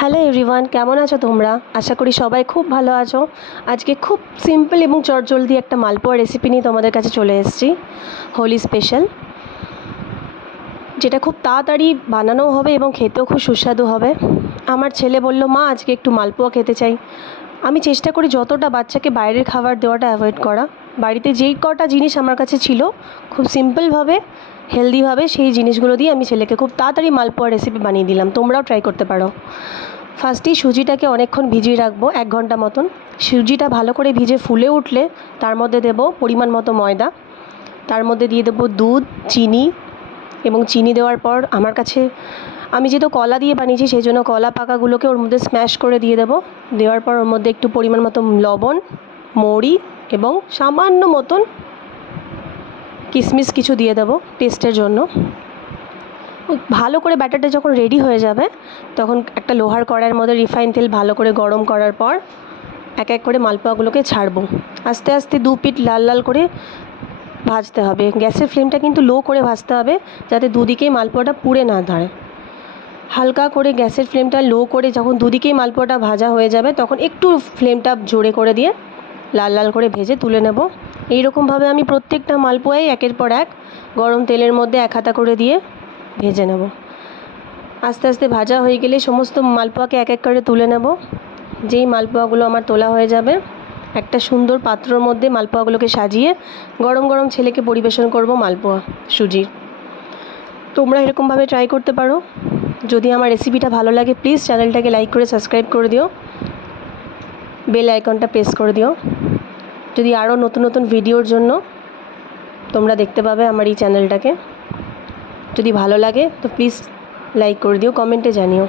Hello everyone, কেমন আছো তোমরা? আশা করি সবাই খুব ভালো আছো। আজকে খুব সিম্পল এবং চটজলদি একটা মালপোয়া রেসিপি নিয়ে তোমাদের কাছে চলে এসেছি, হোলি স্পেশাল, যেটা খুব তাড়াতাড়ি বানানো হবে এবং খেতেও খুব সুস্বাদু হবে। আমার ছেলে বলল, মা আজকে একটু মালপোয়া খেতে চাই। আমি চেষ্টা করি যতটা বাচ্চাকে বাইরের খাবার দেওয়াটা অ্যাভয়েড করা। বাড়িতে যেই কটা জিনিস আমার কাছে ছিল, খুব সিম্পলভাবে হেলদিভাবে সেই জিনিসগুলো দিয়ে আমি ছেলেকে খুব তাড়াতাড়ি মালপোয়া রেসিপি বানিয়ে দিলাম। তোমরাও ট্রাই করতে পারো। ফার্স্টেই সুজিটাকে অনেকক্ষণ ভিজিয়ে রাখবো, 1 ঘন্টা মতন। সুজিটা ভালো করে ভিজে ফুলে উঠলে তার মধ্যে দেবো পরিমাণ মতো ময়দা, তার মধ্যে দিয়ে দেবো দুধ, চিনি, এবং চিনি দেওয়ার পর আমার কাছে, আমি যেহেতু কলা দিয়ে বানিয়েছি সেই জন্য কলা পাকাগুলোকে ওর মধ্যে স্ম্যাশ করে দিয়ে দেবো। দেওয়ার পর ওর মধ্যে একটু পরিমাণ মতো লবণ, মৌরি এবং সামান্য মতন কিশমিশ কিছু দিয়ে দেবো টেস্টের জন্য। ভালো করে ব্যাটারটা যখন রেডি হয়ে যাবে তখন একটা লোহার কড়াইয়ের মধ্যে রিফাইন তেল ভালো করে গরম করার পর এক এক করে মালপোয়াগুলোকে ছাড়বো। আস্তে আস্তে 2 পিঠ লাল লাল করে ভাজতে হবে। গ্যাসের ফ্লেমটা কিন্তু লো করে ভাজতে হবে, যাতে দুদিকেই মালপোয়াটা পুড়ে না ধরে। হালকা করে গ্যাসের ফ্লেমটা লো করে যখন দুদিকেই মালপোয়াটা ভাজা হয়ে যাবে তখন একটু ফ্লেমটা জোরে করে দিয়ে লাল লাল করে ভেজে তুলে নেব। এইরকমভাবে আমি প্রত্যেকটা মালপোয়াই একের পর এক গরম তেলের মধ্যে এক হাতা করে দিয়ে ভেজে নেব। আস্তে আস্তে ভাজা হয়ে গেলে সমস্ত মালপোয়াকে এক এক করে তুলে নেব। যেই মালপোয়াগুলো আমার তোলা হয়ে যাবে, একটা সুন্দর পাত্রর মধ্যে মালপোয়াগুলোকে সাজিয়ে গরম গরম ছেলেকে পরিবেশন করব মালপোয়া সুজির। তোমরা এরকমভাবে ট্রাই করতে পারো। যদি আমার রেসিপিটা ভালো লাগে প্লিজ চ্যানেলটাকে লাইক করে সাবস্ক্রাইব করে দিও, বেল আইকনটা প্রেস করে দিও। যদি আরও নতুন নতুন ভিডিওর জন্য তোমরা দেখতে পাবে আমার এই চ্যানেলটাকে। যদি ভালো লাগে তো প্লিজ লাইক করে দিও, কমেন্টে জানিও।